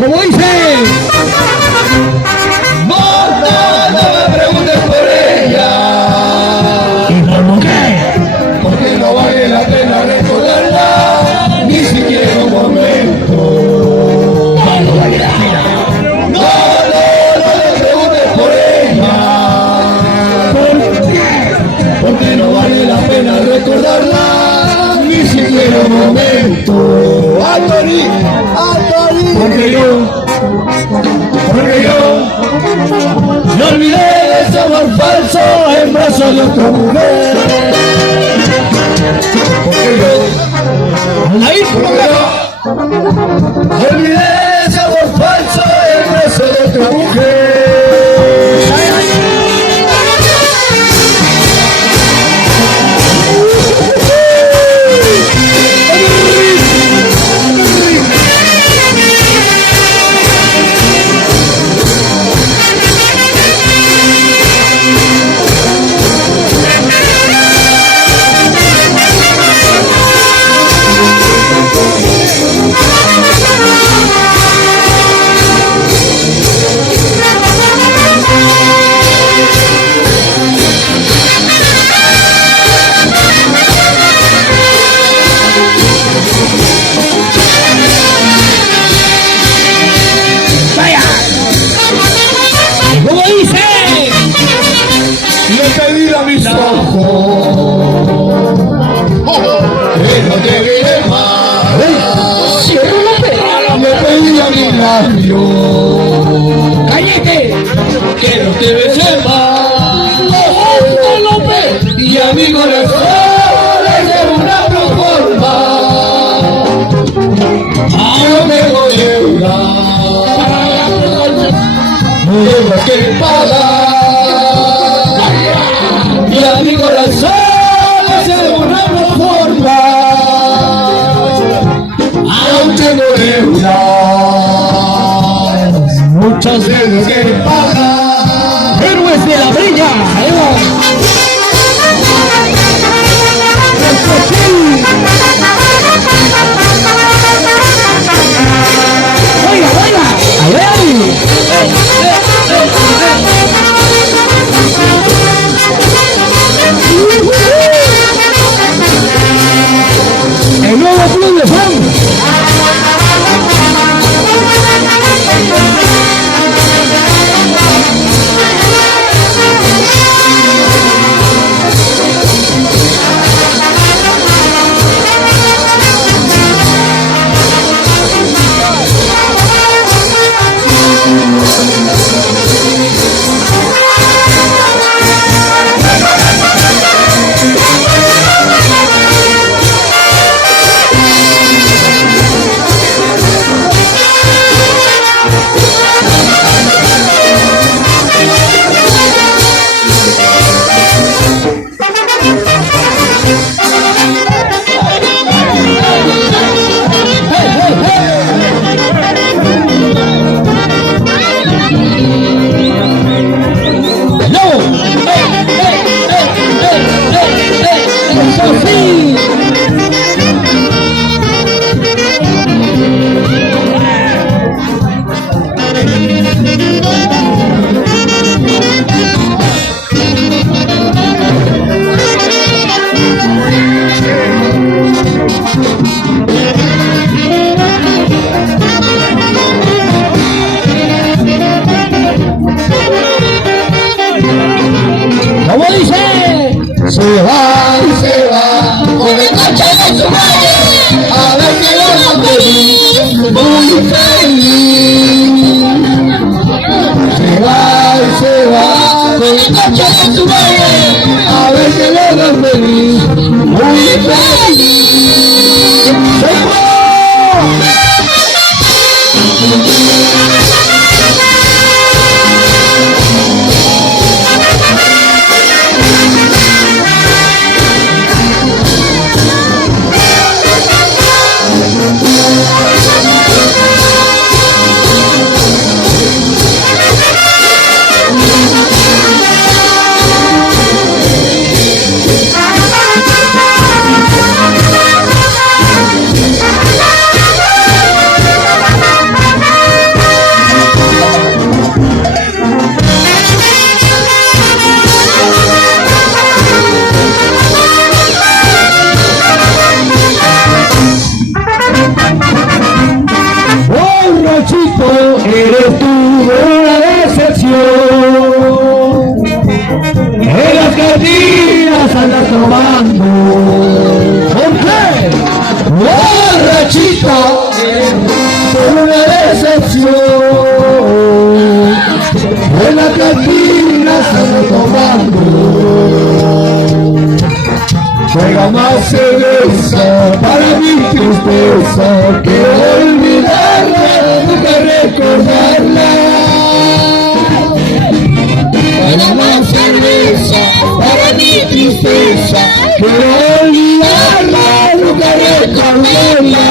Como dice. No me preguntes por ella. ¿Y por qué? Porque no vale la pena recordarla, ni siquiera un momento. No vale la pena. No me preguntes por ella. ¿Por qué? Porque no vale la pena recordarla, ni siquiera un momento. Anthony, porque yo no olvidé ese amor falso en brazos de otra mujer. Ahí, Olvidé ese amor falso en brazos de otra mujer. ¡cállate! Que no te beses más, López, y a mi corazón es una proforma. Ahora me voy a llorar, no tengo que pagar, y a mi corazón es una proforma. Aún tengo deudas, muchas veces que pagar. ¡Héroes de la Breña! ¡Oiga, oiga! ¡Ay, el nuevo club de fans! ¿Cómo dice? Se va y se va con el coche de su madre, a ver que lo feliz, muy feliz. Se va con el coche de su madre, a ver que lo feliz, muy feliz. Se fue. eres tú una decepción. En las cantinas andas tomando. ¿Por qué? Borrachito, por una decepción. En la cantina estamos tomando. Juega más cerveza para mi tristeza, que olvidarla, nunca recordarla. Juega más cerveza para mi tristeza, que olvidarla, nunca recordarla.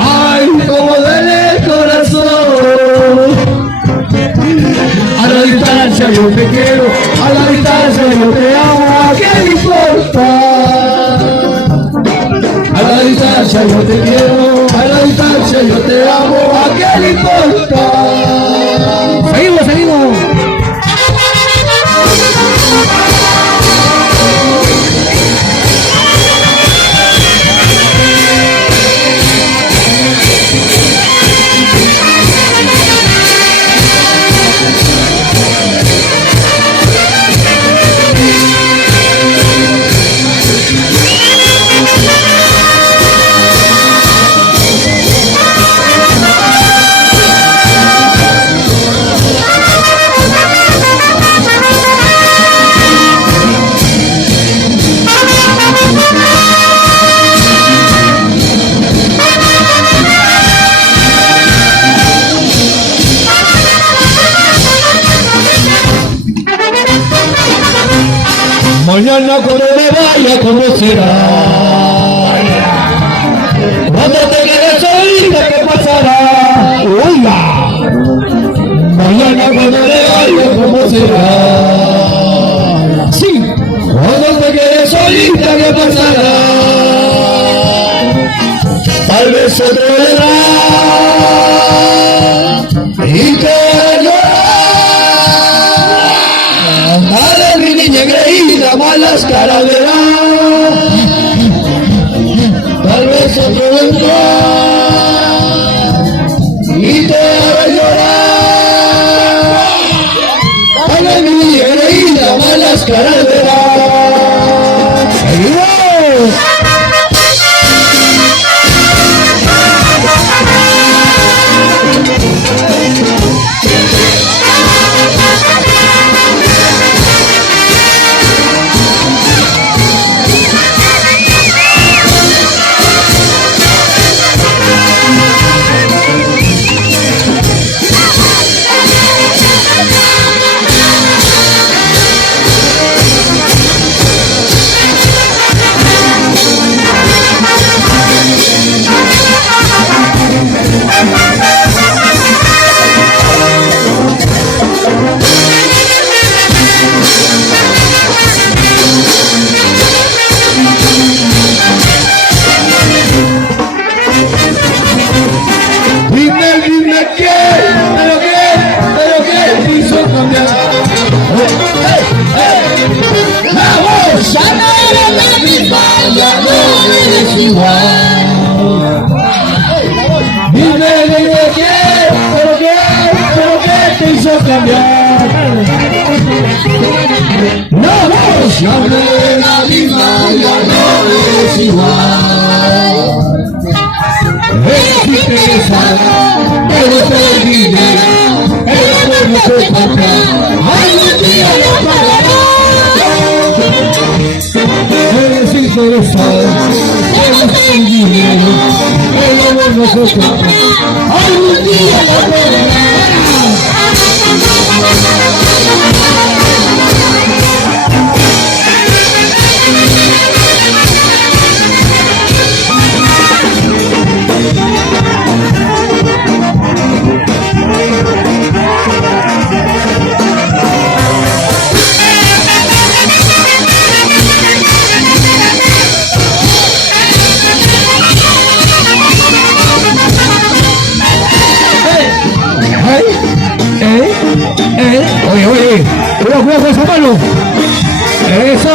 Ay, como duele el corazón. A la distancia yo te quiero, a la distancia yo te amo, ¿a qué le importa? A la distancia yo te quiero, a la distancia yo te amo, ¿a qué le importa? Seguimos, seguimos. Mañana cuando me vaya, ¿cómo será? Cuando te quedes solita, ¿qué pasará? Oiga, mañana cuando me vaya, ¿cómo será? Sí, cuando te quedes solita, ¿qué pasará? Tal vez otro vendrá y te mi niña engreída, malas caras verá. Tal vez otro vendrá y te hará llorar. Tal vez mi niña engreída, malas caras verá. cambiar. No, vamos. Ya no es la misma, ya no es igual. Es interesada, pero te olvidé. El amor no se toca. Algún día lo pagará. Eres interesada, pero te olvidé. El amor no se toca. Algún día lo pagará. Oye, cuidado con esa mano. Eso.